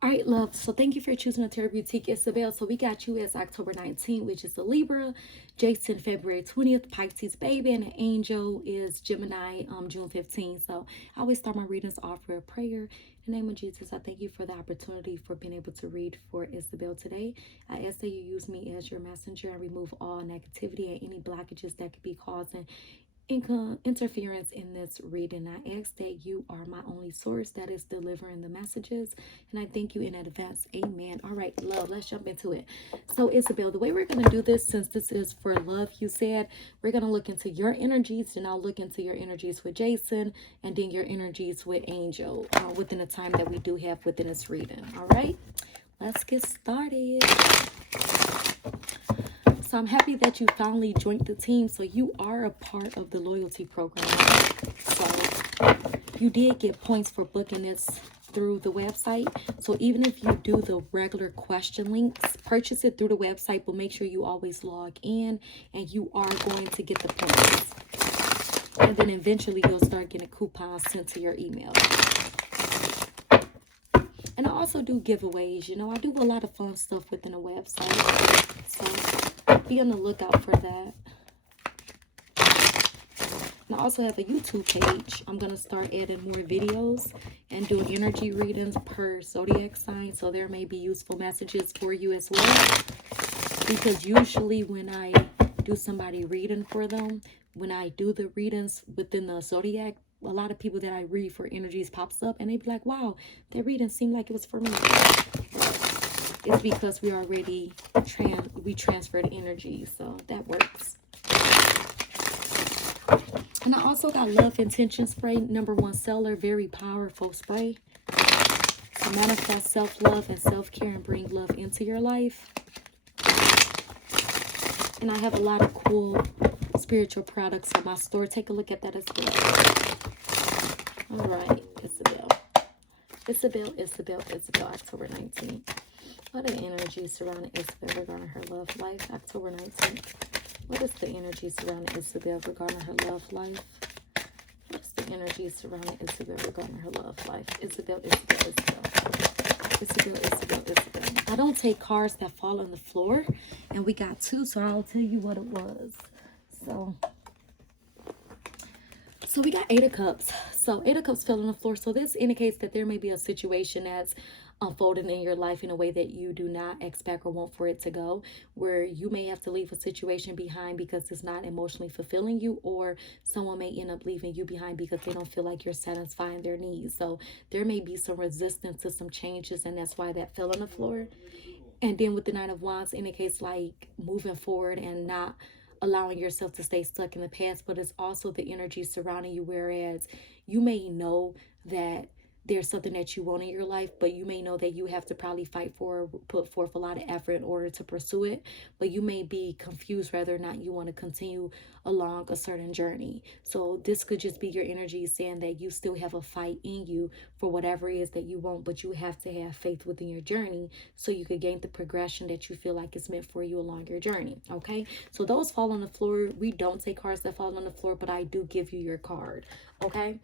All right, love. So thank you for choosing a Terra Boutique, Isabel. So we got you as October 19th, which is the Libra, Jason February 20th, Pisces baby, and the angel is Gemini, June 15th. So I always start my readings off with a prayer. In the name of Jesus, I thank you for the opportunity for being able to read for Isabel today. I ask that you use me as your messenger and remove all negativity and any blockages that could be causing interference in this reading. I ask that you are my only source that is delivering the messages, and I thank you in advance. Amen. All right, love, let's jump into it. So, Isabel, the way we're going to do this, since this is for love, you said, we're going to look into your energies, and I'll look into your energies with Jason, and then your energies with Angel within the time that we do have within this reading. All right, let's get started. So I'm happy that you finally joined the team. So you are a part of the loyalty program. So you did get points for booking this through the website. So even if you do the regular question links, purchase it through the website, but make sure you always log in and you are going to get the points. And then eventually you'll start getting coupons sent to your email. And I also do giveaways. You know, I do a lot of fun stuff within the website. So be on the lookout for that. And I also have a YouTube page. I'm going to start adding more videos and doing energy readings per zodiac sign. So there may be useful messages for you as well. Because usually when I do somebody reading for them, when I do the readings within the zodiac, a lot of people that I read for energies pops up and they be like, wow, that reading seemed like it was for me. It's because we already transferred energy, so that works. And I also got Love Intention Spray, #1 seller, very powerful spray. So manifest self-love and self-care and bring love into your life. And I have a lot of cool spiritual products in my store. Take a look at that as well. All right, Isabel. Isabel, October 19th. What are the energies surrounding Isabel regarding her love life? October 19th. What is the energy surrounding Isabel regarding her love life? What's the energy surrounding Isabel regarding her love life? Isabel. I don't take cards that fall on the floor. And we got 2, so I'll tell you what it was. So we got 8 of Cups. So 8 of Cups fell on the floor. So this indicates that there may be a situation that's unfolding in your life in a way that you do not expect or want for it to go, where you may have to leave a situation behind because it's not emotionally fulfilling you, or someone may end up leaving you behind because they don't feel like you're satisfying their needs. So there may be some resistance to some changes, and that's why that fell on the floor. And then with the Nine of Wands indicates like moving forward and not allowing yourself to stay stuck in the past, but it's also the energy surrounding you, whereas you may know that there's something that you want in your life, but you may know that you have to probably fight for, put forth a lot of effort in order to pursue it, but you may be confused whether or not you want to continue along a certain journey. So this could just be your energy saying that you still have a fight in you for whatever it is that you want, but you have to have faith within your journey so you could gain the progression that you feel like is meant for you along your journey. Okay, so those fall on the floor. We don't take cards that fall on the floor, but I do give you your card. Okay,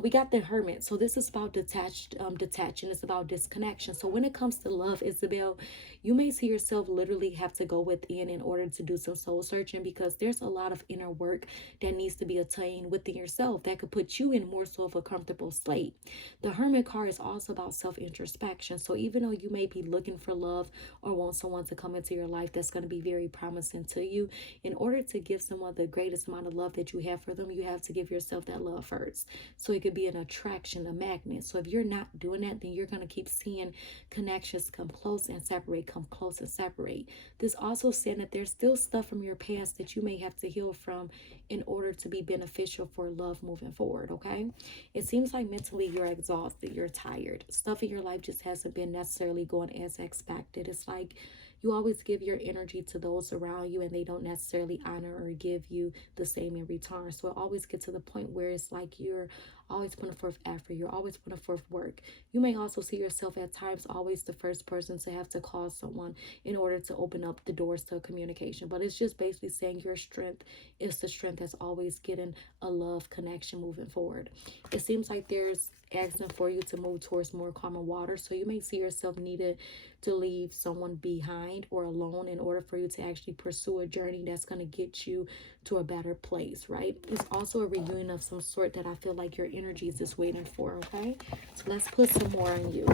we got the Hermit. So this is about detaching. It's about disconnection. So when it comes to love, Isabel, you may see yourself literally have to go within in order to do some soul searching, because there's a lot of inner work that needs to be attained within yourself that could put you in more so of a comfortable state. The Hermit card is also about self-introspection. So even though you may be looking for love or want someone to come into your life that's going to be very promising to you, in order to give someone the greatest amount of love that you have for them, you have to give yourself that love first. So it could be an attraction, a magnet. So if you're not doing that, then you're going to keep seeing connections come close and separate, come close and separate. This also saying that there's still stuff from your past that you may have to heal from in order to be beneficial for love moving forward. Okay, it seems like mentally you're exhausted, you're tired. Stuff in your life just hasn't been necessarily going as expected. It's like you always give your energy to those around you and they don't necessarily honor or give you the same in return. So it always gets to the point where it's like you're always putting forth effort, you're always putting forth work. You may also see yourself at times always the first person to have to call someone in order to open up the doors to communication. But it's just basically saying your strength is the strength that's always getting a love connection moving forward. It seems like there's asking for you to move towards more calmer water. So you may see yourself needed to leave someone behind or alone in order for you to actually pursue a journey that's going to get you to a better place, right? It's also a reunion of some sort that I feel like your energy is just waiting for, okay? So let's put some more on you.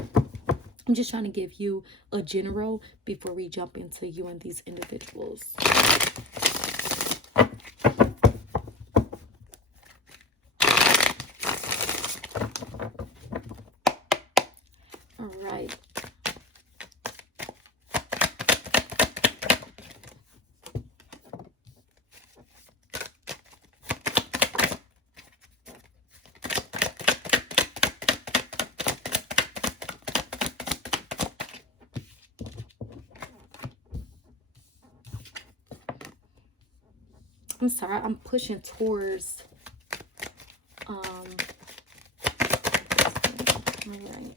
I'm just trying to give you a general before we jump into you and these individuals. All right. I'm sorry, I'm pushing towards all right.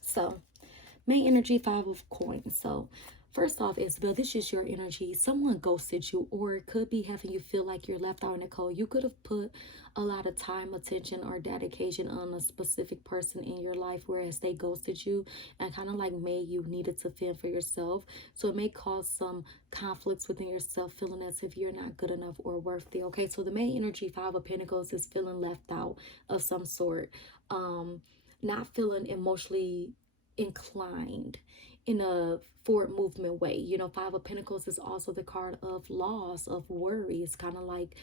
So main energy, 5 of coins. So first off, Isabel, this is your energy. Someone ghosted you, or it could be having you feel like you're left out in the cold. You could have put a lot of time, attention, or dedication on a specific person in your life, whereas they ghosted you and kind of like made you needed to fend for yourself. So it may cause some conflicts within yourself, feeling as if you're not good enough or worthy. Okay, so the main energy, 5 of Pentacles, is feeling left out of some sort. Not feeling emotionally inclined in a forward movement way. You know, 5 of Pentacles is also the card of loss, of worry. It's kind of like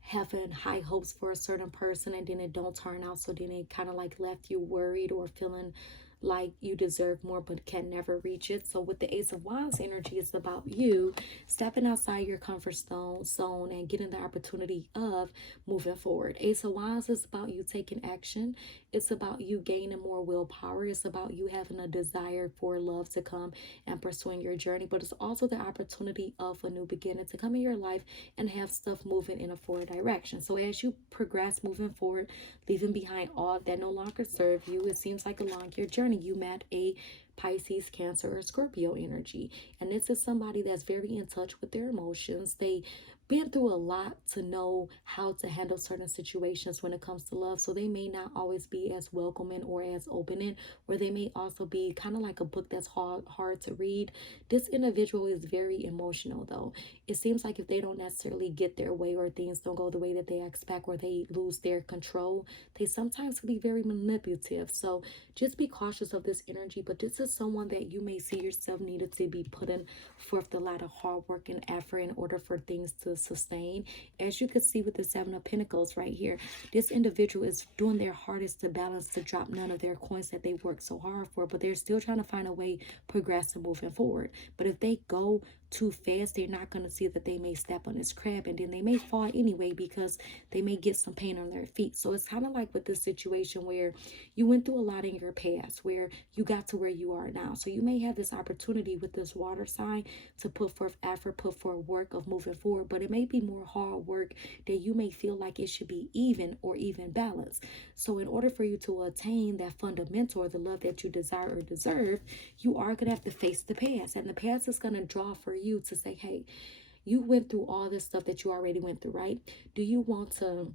having high hopes for a certain person and then it don't turn out, so then it kind of like left you worried or feeling like you deserve more but can never reach it. So with the Ace of Wands energy, it's about you stepping outside your comfort zone and getting the opportunity of moving forward. Ace of Wands is about you taking action. It's about you gaining more willpower. It's about you having a desire for love to come and pursuing your journey, but it's also the opportunity of a new beginning to come in your life and have stuff moving in a forward direction. So as you progress moving forward, leaving behind all that no longer serve you, it seems like along your journey you met a Pisces, Cancer, or Scorpio energy. And this is somebody that's very in touch with their emotions. They been through a lot to know how to handle certain situations when it comes to love. So they may not always be as welcoming or as opening, or they may also be kind of like a book that's hard to read. This individual is very emotional though. It seems like if they don't necessarily get their way or things don't go the way that they expect or they lose their control, they sometimes can be very manipulative. So just be cautious of this energy. But this is someone that you may see yourself needed to be putting forth a lot of hard work and effort in order for things to sustain. As you can see with the 7 of Pentacles right here, this individual is doing their hardest to balance to drop none of their coins that they worked so hard for, but they're still trying to find a way progress and moving forward. But if they go too fast, they're not going to see that they may step on this crab and then they may fall anyway because they may get some pain on their feet. So it's kind of like with this situation where you went through a lot in your past where you got to where you are now. So you may have this opportunity with this water sign to put forth effort, put forth work of moving forward, but it may be more hard work that you may feel like it should be even or even balanced. So in order for you to attain that fundamental or the love that you desire or deserve, you are going to have to face the past, and the past is going to draw for you to say, hey, you went through all this stuff that you already went through, right? Do you want to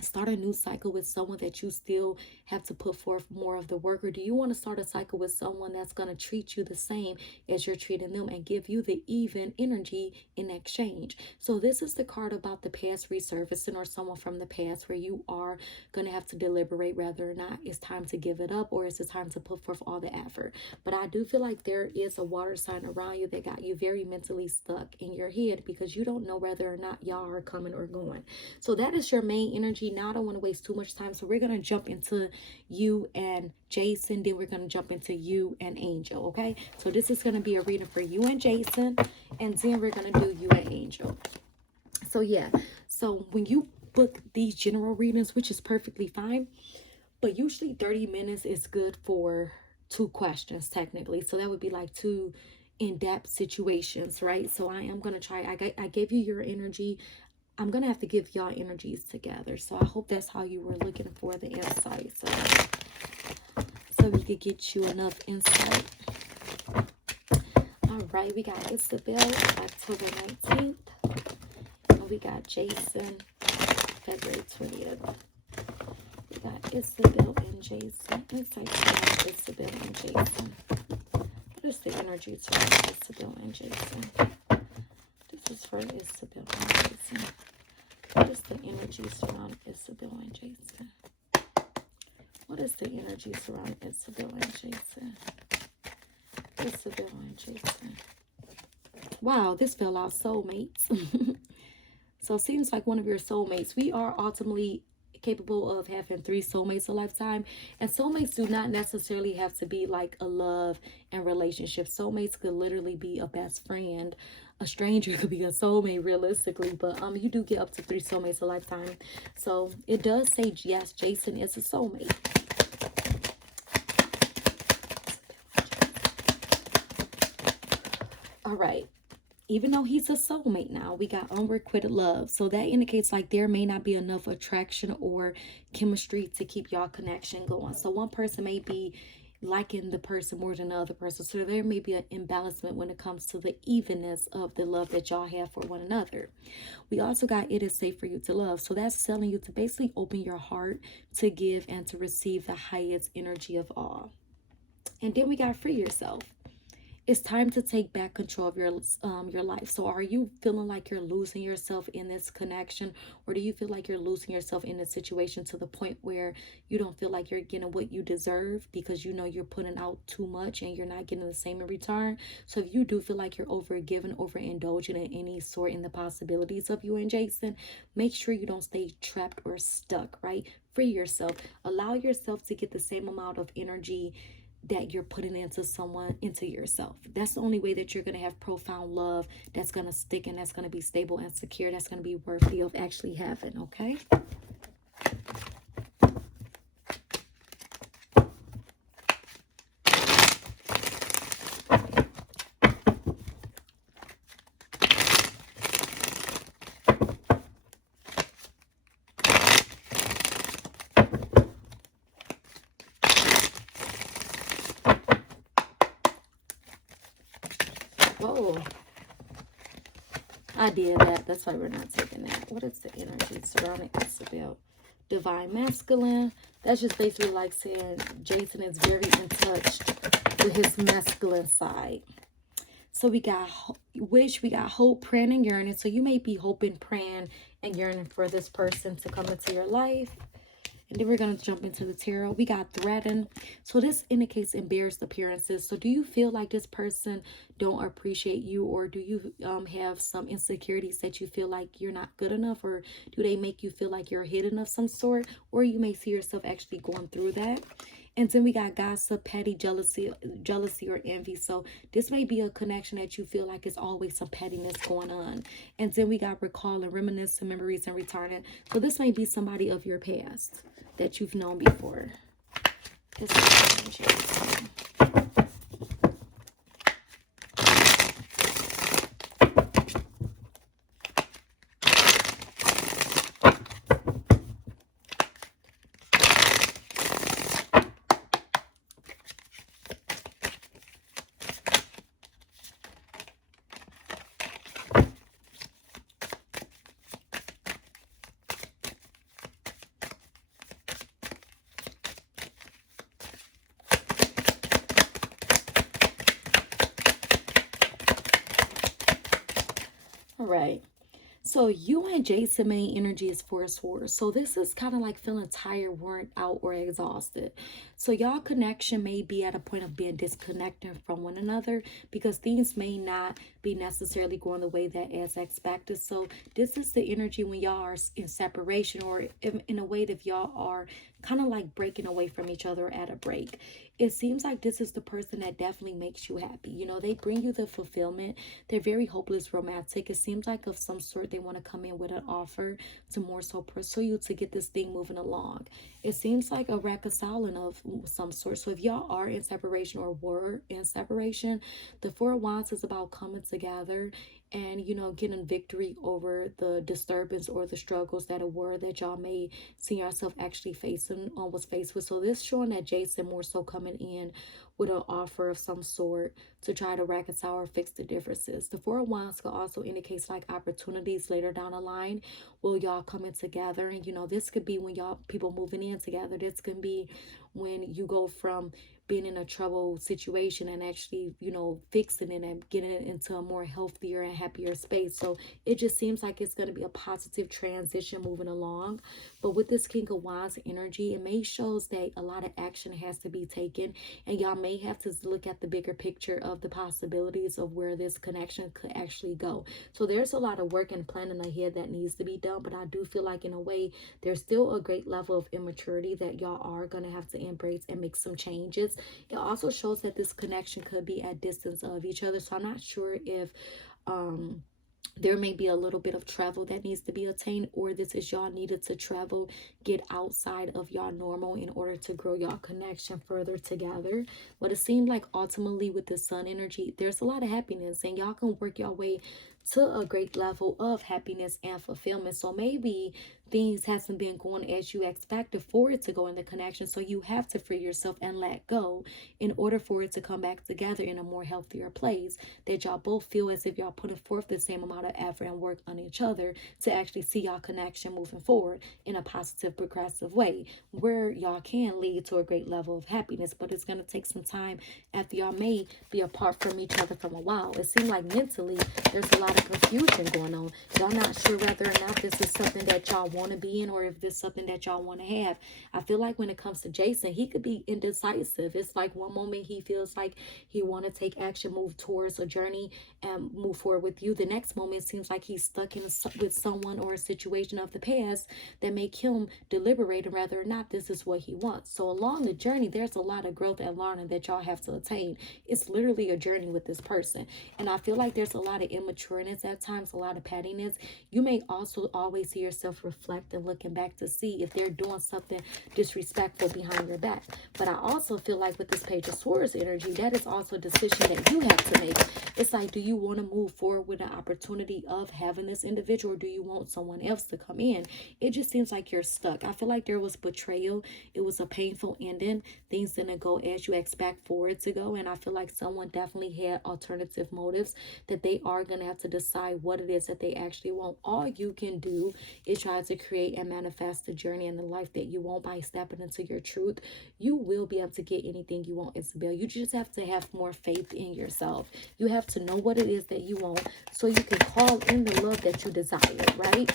start a new cycle with someone that you still have to put forth more of the work, or do you want to start a cycle with someone that's going to treat you the same as you're treating them and give you the even energy in exchange? So this is the card about the past resurfacing, or someone from the past where you are going to have to deliberate whether or not it's time to give it up or is it time to put forth all the effort. But I do feel like there is a water sign around you that got you very mentally stuck in your head because you don't know whether or not y'all are coming or going. So that is your main energy. Now I don't want to waste too much time, so we're going to jump into you and Jason, then we're going to jump into you and Angel. Okay, so this is going to be a reading for you and Jason, and then we're going to do you and Angel. So yeah, so when you book these general readings, which is perfectly fine, but usually 30 minutes is good for 2 questions technically. So that would be like 2 in-depth situations, right? So I am going to try. I gave you your energy. I'm going to have to give y'all energies together. So I hope that's how you were looking for the insight. So we could get you enough insight. All right, we got Isabel, October 19th. And we got Jason, February 20th. got Isabel and Jason. Insight surrounding Isabel and Jason. What is the energy surrounding Isabel and Jason? This is for Isabel and Jason. What is the energy surrounding Isabel and Jason? What is the energy surrounding Isabel and Jason? Isabel and Jason. Wow, this fell out, soulmates. So it seems like one of your soulmates. We are ultimately capable of having 3 soulmates a lifetime, and soulmates do not necessarily have to be like a love and relationship. Soulmates could literally be a best friend. A stranger could be a soulmate realistically, but you do get up to 3 soulmates a lifetime. So it does say yes, Jason is a soulmate. All right. Even though he's a soulmate now, we got unrequited love. So that indicates like there may not be enough attraction or chemistry to keep y'all connection going. So one person may be liking the person more than the other person. So there may be an imbalancement when it comes to the evenness of the love that y'all have for one another. We also got it is safe for you to love. So that's telling you to basically open your heart to give and to receive the highest energy of all. And then we got free yourself. It's time to take back control of your life. So are you feeling like you're losing yourself in this connection, or do you feel like you're losing yourself in this situation to the point where you don't feel like you're getting what you deserve because you know you're putting out too much and you're not getting the same in return? So if you do feel like you're overgiving, overindulging in any sort in the possibilities of you and Jason, make sure you don't stay trapped or stuck, right? Free yourself. Allow yourself to get the same amount of energy that you're putting into someone, into yourself. That's the only way that you're going to have profound love that's going to stick and that's going to be stable and secure, that's going to be worthy of actually having, okay? Whoa. I did that. That's why we're not taking that. What is the energy surrounding Isabel? Divine masculine. That's just basically like saying Jason is very in touch with his masculine side. So we got wish, we got hope, praying, and yearning. So you may be hoping, praying, and yearning for this person to come into your life. And then we're going to jump into the tarot. We got threatened. So this indicates embarrassed appearances. So do you feel like this person don't appreciate you, or do you have some insecurities that you feel like you're not good enough, or do they make you feel like you're hidden of some sort, or you may see yourself actually going through that? And then we got gossip, petty jealousy or envy. So this may be a connection that you feel like is always some pettiness going on. And then we got recall and reminiscing memories and returning. So this may be somebody of your past that you've known before. This is all right. So you and Jason main energy is Force Wars. So this is kind of like feeling tired, worn out, or exhausted. So y'all connection may be at a point of being disconnected from one another because things may not be necessarily going the way that as expected. So this is the energy when y'all are in separation, or in a way that y'all are kind of like breaking away from each other at a break. It seems like this is the person that definitely makes you happy. You know, they bring you the fulfillment. They're very hopeless romantic. It seems like of some sort they want to come in with an offer to more so pursue you to get this thing moving along. It seems like a reconciling of some sort. So if y'all are in separation or were in separation, the Four of Wands is about coming together and getting victory over the disturbance or the struggles that were that y'all may see yourself actually facing was faced with. So this showing that Jason more so coming in with an offer of some sort to try to reconcile or fix the differences. The Four of Wands could also indicate like opportunities later down the line will y'all coming together. And this could be when y'all people moving in together. This can be when you go from being in a trouble situation and actually fixing it and getting it into a more healthier and happier space. So it just seems like it's going to be a positive transition moving along. But with this King of Wands energy, it may shows that a lot of action has to be taken, and y'all may have to look at the bigger picture of the possibilities of where this connection could actually go. So there's a lot of work and planning ahead that needs to be done, but I do feel like in a way there's still a great level of immaturity that y'all are going to have to embrace and make some changes. It also shows that this connection could be at distance of each other. So I'm not sure if there may be a little bit of travel that needs to be attained, or this is y'all needed to travel, get outside of y'all normal in order to grow y'all connection further together. But it seemed like ultimately with the sun energy, there's a lot of happiness, and y'all can work your way to a great level of happiness and fulfillment. So maybe things hasn't been going as you expected for it to go in the connection, so you have to free yourself and let go in order for it to come back together in a more healthier place, that y'all both feel as if y'all putting forth the same amount of effort and work on each other to actually see y'all connection moving forward in a positive, progressive way where y'all can lead to a great level of happiness. But it's going to take some time after y'all may be apart from each other from a while. It seems like mentally there's a lot of confusion going on. Y'all not sure whether or not this is something that y'all want to be in, or if this is something that y'all want to have. I feel like when it comes to Jason, he could be indecisive. It's like one moment he feels like he want to take action, move towards a journey and move forward with you. The next moment it seems like he's stuck with someone or a situation of the past that make him deliberate whether or not this is what he wants. So along the journey, there's a lot of growth and learning that y'all have to attain. It's literally a journey with this person. And I feel like there's a lot of immatureness at times, a lot of pettiness. You may also always see yourself reflect and looking back to see if they're doing something disrespectful behind your back. But I also feel like with this Page of Swords energy, that is also a decision that you have to make. It's like, do you want to move forward with an opportunity of having this individual, or do you want someone else to come in? It just seems like you're stuck. I feel like there was betrayal. It was a painful ending. Things didn't go as you expect for it to go. And I feel like someone definitely had alternative motives that they are going to have to decide what it is that they actually want. All you can do is try to create and manifest the journey and the life that you want by stepping into your truth. You will be able to get anything you want, Isabel. You just have to have more faith in yourself. You have to know what it is that you want so you can call in the love that you desire, right?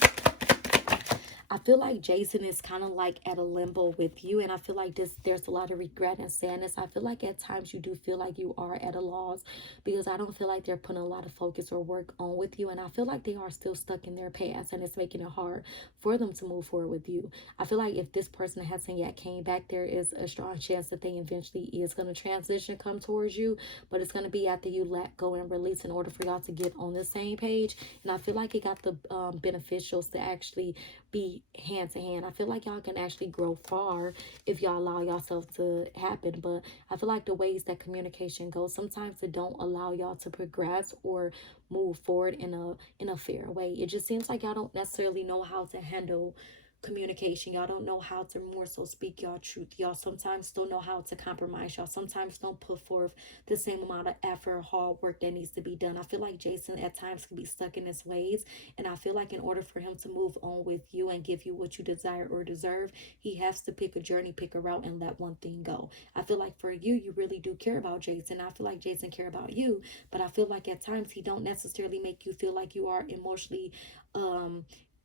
I feel like Jason is kind of like at a limbo with you, and I feel like there's a lot of regret and sadness. I feel like at times you do feel like you are at a loss, because I don't feel like they're putting a lot of focus or work on with you, and I feel like they are still stuck in their past, and it's making it hard for them to move forward with you. I feel like if this person hasn't yet came back, there is a strong chance that they eventually is going to transition, come towards you, but it's going to be after you let go and release in order for y'all to get on the same page. And I feel like it got the beneficials to actually be hand to hand. I feel like y'all can actually grow far if y'all allow yourself to happen. But I feel like the ways that communication goes, sometimes it don't allow y'all to progress or move forward in a fair way. It just seems like y'all don't necessarily know how to handle communication. Y'all don't know how to more so speak y'all truth. Y'all sometimes don't know how to compromise. Y'all sometimes don't put forth the same amount of effort, hard work that needs to be done. I feel like Jason at times can be stuck in his ways, and I feel like in order for him to move on with you and give you what you desire or deserve, he has to pick a journey, pick a route, and let one thing go. I feel like for you, you really do care about Jason. I feel like Jason care about you, but I feel like at times he don't necessarily make you feel like you are emotionally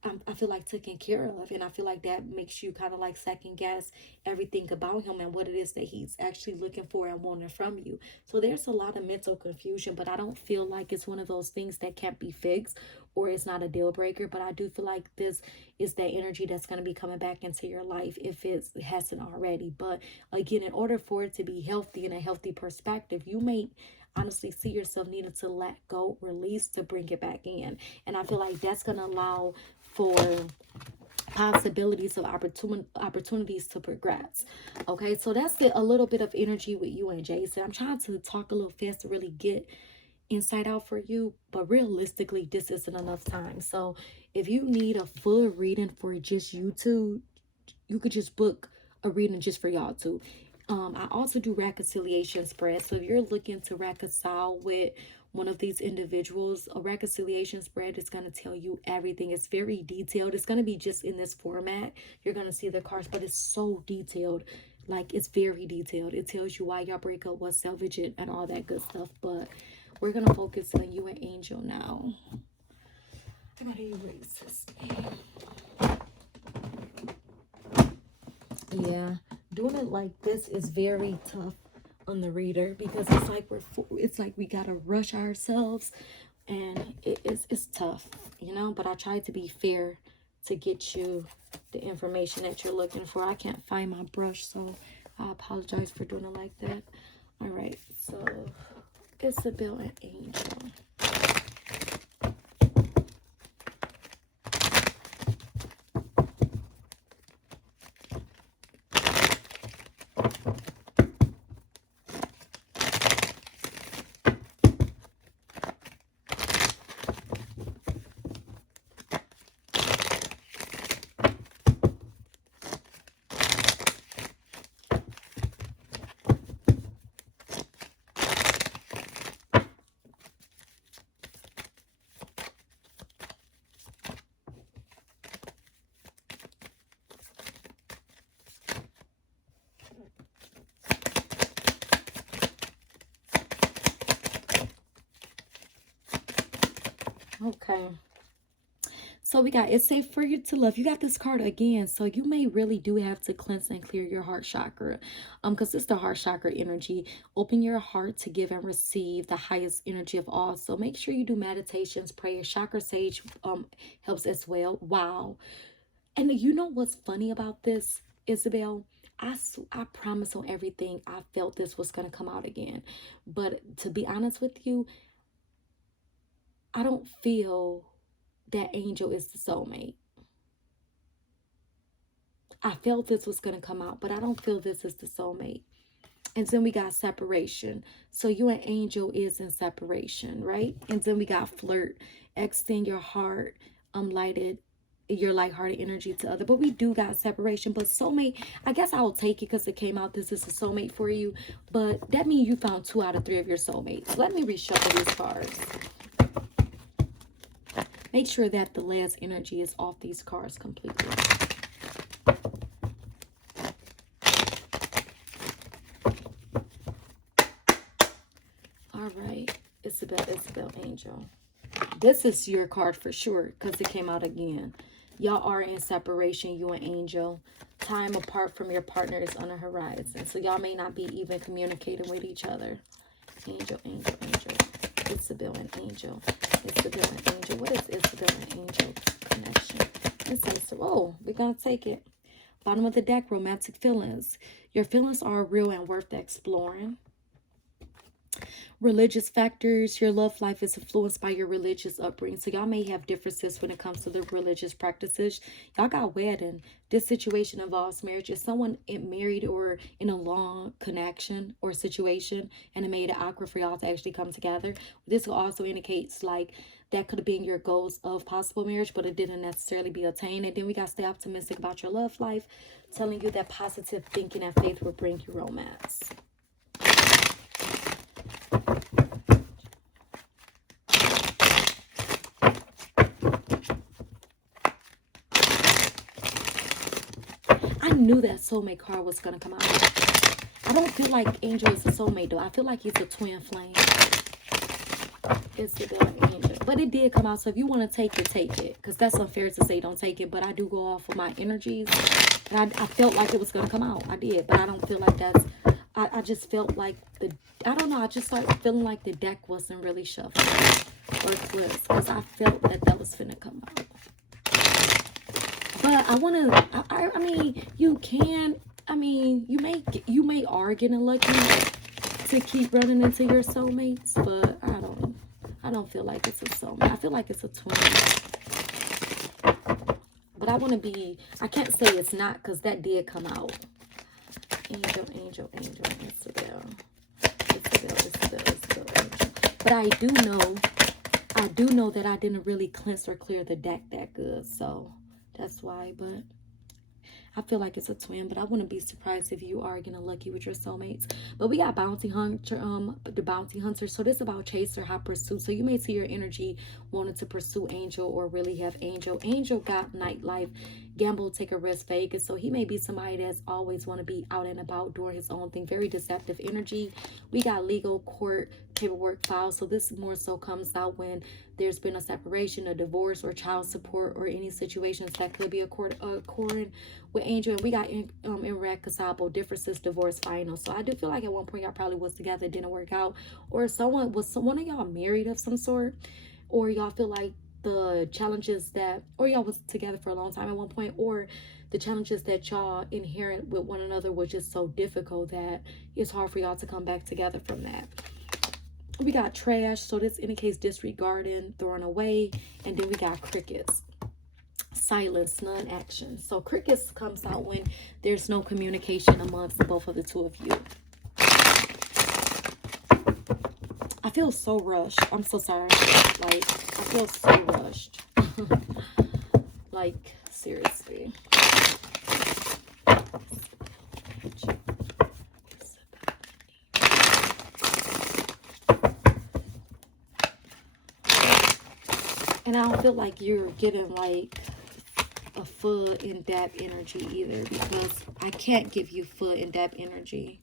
I feel like taken care of, and I feel like that makes you kind of like second guess everything about him and what it is that he's actually looking for and wanting from you. So there's a lot of mental confusion, but I don't feel like it's one of those things that can't be fixed or it's not a deal breaker. But I do feel like this is that energy that's going to be coming back into your life if it hasn't already. But again, in order for it to be healthy in a healthy perspective, you may honestly see yourself needing to let go, release to bring it back in. And I feel like that's going to allow for possibilities of opportunities to progress. Okay, so that's a little bit of energy with you and Jason. I'm trying to talk a little fast to really get inside out for you, but realistically this isn't enough time. So if you need a full reading for just you two, you could just book a reading just for y'all two. I also do reconciliation spreads. So if you're looking to reconcile with one of these individuals, a reconciliation spread is going to tell you everything. It's very detailed. It's going to be just in this format. You're going to see the cards, but it's so detailed. Like, it's very detailed. It tells you why y'all break up, what's salvage it, and all that good stuff. But we're going to focus on you and Angel now. I gotta erase this. Yeah, doing it like this is very tough on the reader, because it's like we gotta rush ourselves, and it's tough, you know. But I try to be fair to get you the information that you're looking for. I can't find my brush, so I apologize for doing it like that. All right, so Isabel and Angel. Okay. So we got, it's safe for you to love. You got this card again. So you may really do have to cleanse and clear your heart chakra. Because it's the heart chakra energy. Open your heart to give and receive the highest energy of all. So make sure you do meditations, prayers. Chakra sage helps as well. Wow. And you know what's funny about this, Isabel? I promise on everything, I felt this was going to come out again. But to be honest with you, I don't feel that Angel is the soulmate. I felt this was going to come out, but I don't feel this is the soulmate. And then we got separation. So you and Angel is in separation, right? And then we got flirt. Extend your heart, lighted, your lighthearted energy to other. But we do got separation. But soulmate, I guess I'll take it because it came out this is a soulmate for you. But that means you found 2 out of 3 of your soulmates. Let me reshuffle these cards. Make sure that the last energy is off these cards completely. All right, Isabel, Angel. This is your card for sure because it came out again. Y'all are in separation, you and Angel. Time apart from your partner is on the horizon. So y'all may not be even communicating with each other. Angel. Isabel and Angel. Isabel and Angel. What is Isabel and Angel connection? Oh, we're going to take it. Bottom of the deck, romantic feelings. Your feelings are real and worth exploring. Religious factors. Your love life is influenced by your religious upbringing. So y'all may have differences when it comes to the religious practices. Y'all got wedding. This situation involves marriage. Is someone married or in a long connection or situation, and it made it awkward for y'all to actually come together? This also indicates like that could have been your goals of possible marriage, but it didn't necessarily be attained. And then we got stay optimistic about your love life, telling you that positive thinking and faith will bring you romance. I knew that soulmate card was going to come out. I don't feel like Angel is a soulmate, though. I feel like he's a twin flame. It's the Angel. But it did come out, so if you want to take it, take it. Because that's unfair to say don't take it, but I do go off of my energies. And I felt like it was going to come out. I did, but I don't feel like that's... I just felt like I don't know, I just started feeling like the deck wasn't really shuffled or flipped. Because I felt that was finna come out. But I want to, I mean, you can, I mean, you may are getting lucky to keep running into your soulmates, but I don't feel like it's a soulmate. I feel like it's a twin. But I want to be, I can't say it's not because that did come out. Angel, Isabel, Angel. But I do know that I didn't really cleanse or clear the deck that good. So that's why. But I feel like it's a twin, but I wouldn't be surprised if you are getting lucky with your soulmates. But we got bounty hunter, the bounty hunter. So this is about chase or hot pursuit. So you may see your energy wanting to pursue Angel or really have Angel. Angel got nightlife, gamble, take a risk, Vegas. So he may be somebody that's always want to be out and about doing his own thing. Very deceptive energy. We got legal, court, paperwork, files. So this more so comes out when there's been a separation, a divorce, or child support, or any situations that could be occurring with Angel. And we got irreconcilable differences, divorce, final. So I do feel like at one point y'all probably was together, didn't work out, or someone was one of y'all married of some sort, or y'all feel like the challenges that, or y'all was together for a long time at one point, or the challenges that y'all inherit with one another was just so difficult that it's hard for y'all to come back together from that. We got trash, so this indicates disregarding, throwing away. And then we got crickets, silence, non-action. So crickets comes out when there's no communication amongst both of the two of you. I feel so rushed. I'm so sorry. Like, I feel so rushed. Like, seriously. And I don't feel like you're getting like a full in-depth energy either, because I can't give you full in-depth energy.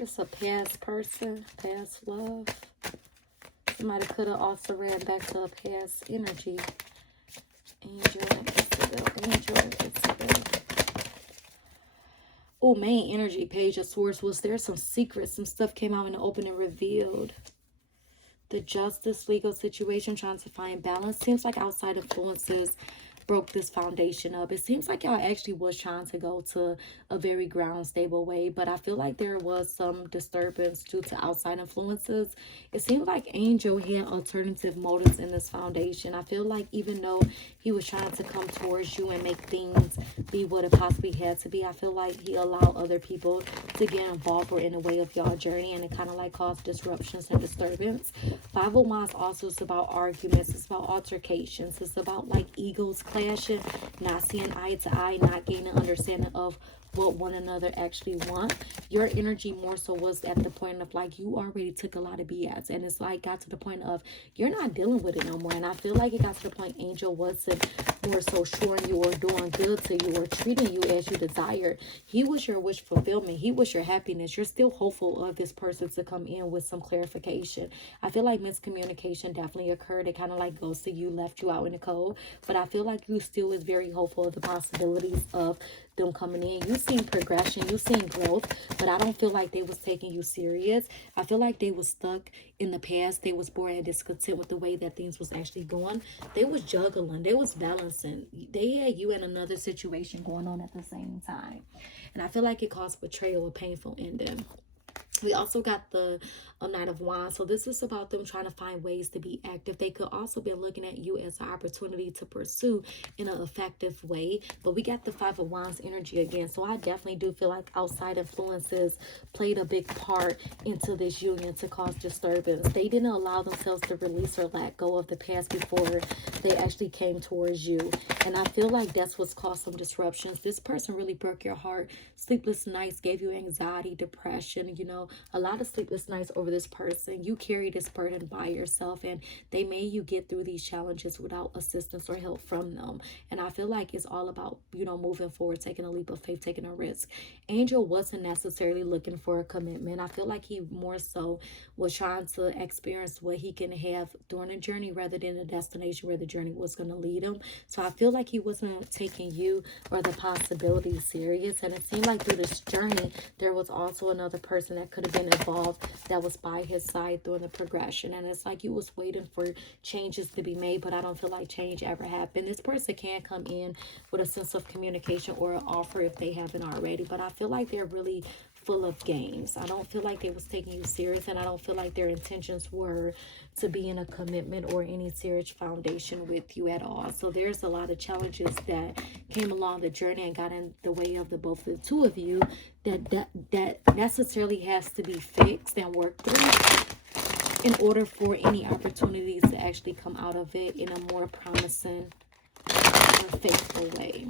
It's a past person, past love. Somebody could have also ran back to a past energy. Angel and Isabel. Angel and Isabel. Oh, main energy, Page of Swords. Was there some secrets? Some stuff came out in the open and revealed. The justice, legal situation, trying to find balance. Seems like outside influences broke this foundation up. It seems like y'all actually was trying to go to a very ground stable way, but I feel like there was some disturbance due to outside influences. It seemed like Angel had alternative motives in this foundation. I feel like even though he was trying to come towards you and make things be what it possibly had to be, I feel like he allowed other people to get involved or in the way of y'all journey, and it kind of like caused disruptions and disturbance. Five of Wands also is about arguments. It's about altercations. It's about like egos clashing, not seeing eye to eye, not gaining understanding of what one another actually want. Your energy more so was at the point of like you already took a lot of BS, and it's like got to the point of you're not dealing with it no more. And I feel like it got to the point Angel wasn't more so showing you or doing good to you or treating you as you desired. He was your wish fulfillment. He was your happiness. You're still hopeful of this person to come in with some clarification. I feel like miscommunication definitely occurred. It kind of like ghosted you, left you out in the cold, but I feel like you still is very hopeful of the possibilities of them coming in. You seen progression, you seen growth, but I don't feel like they was taking you serious. I feel like they was stuck in the past. They was bored and discontent with the way that things was actually going. They was juggling, they was balancing. They had you in another situation going on at the same time, and I feel like it caused betrayal, a painful ending. We also got the Knight of Wands. So this is about them trying to find ways to be active. They could also be looking at you as an opportunity to pursue in an effective way. But we got the Five of Wands energy again. So I definitely do feel like outside influences played a big part into this union to cause disturbance. They didn't allow themselves to release or let go of the past before they actually came towards you. And I feel like that's what's caused some disruptions. This person really broke your heart. Sleepless nights gave you anxiety, depression, you know, a lot of sleepless nights over this person. You carry this burden by yourself, and they made you get through these challenges without assistance or help from them. And I feel like it's all about, you know, moving forward, taking a leap of faith, taking a risk. Angel wasn't necessarily looking for a commitment. I feel like he more so was trying to experience what he can have during a journey rather than a destination where the journey was going to lead him. So I feel like he wasn't taking you or the possibilities serious. And it seemed like through this journey, there was also another person that could have been involved that was by his side during the progression. And it's like you was waiting for changes to be made, but I don't feel like change ever happened. This person can come in with a sense of communication or an offer if they haven't already, but I feel like they're really full of games. I don't feel like they was taking you serious, and I don't feel like their intentions were to be in a commitment or any serious foundation with you at all. So there's a lot of challenges that came along the journey and got in the way of the both of the two of you that necessarily has to be fixed and worked through in order for any opportunities to actually come out of it in a more promising or faithful way.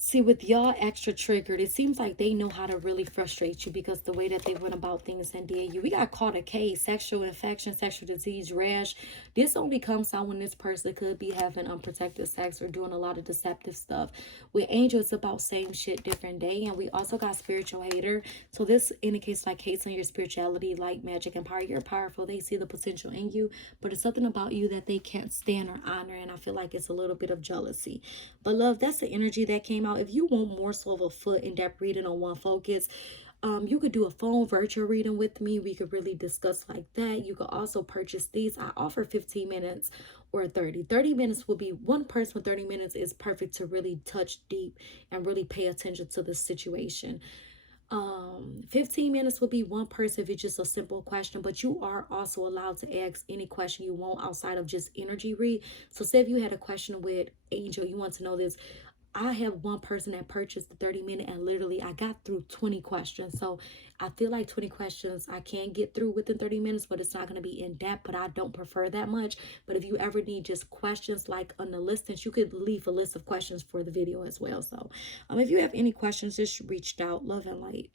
See, with y'all extra triggered, it seems like they know how to really frustrate you because the way that they went about things and did you. We got caught a case, sexual infection, sexual disease, rash. This only comes out when this person could be having unprotected sex or doing a lot of deceptive stuff. With Angel, it's about same shit, different day. And we also got spiritual hater. So this indicates like hates on your spirituality, like magic and power. You're powerful. They see the potential in you, but it's something about you that they can't stand or honor. And I feel like it's a little bit of jealousy. But love, that's the energy that came out. If you want more so of a foot in-depth reading on one focus, you could do a phone virtual reading with me. We could really discuss like that. You could also purchase these. I offer 15 minutes or 30. 30 minutes will be one person with 30 minutes is perfect to really touch deep and really pay attention to the situation. 15 minutes will be one person if it's just a simple question, but you are also allowed to ask any question you want outside of just energy read. So say if you had a question with Angel, you want to know this. I have one person that purchased the 30-minute and literally I got through 20 questions. So I feel like 20 questions I can get through within 30 minutes, but it's not going to be in depth, but I don't prefer that much. But if you ever need just questions like on the listings, you could leave a list of questions for the video as well. So if you have any questions, just reach out. Love and light.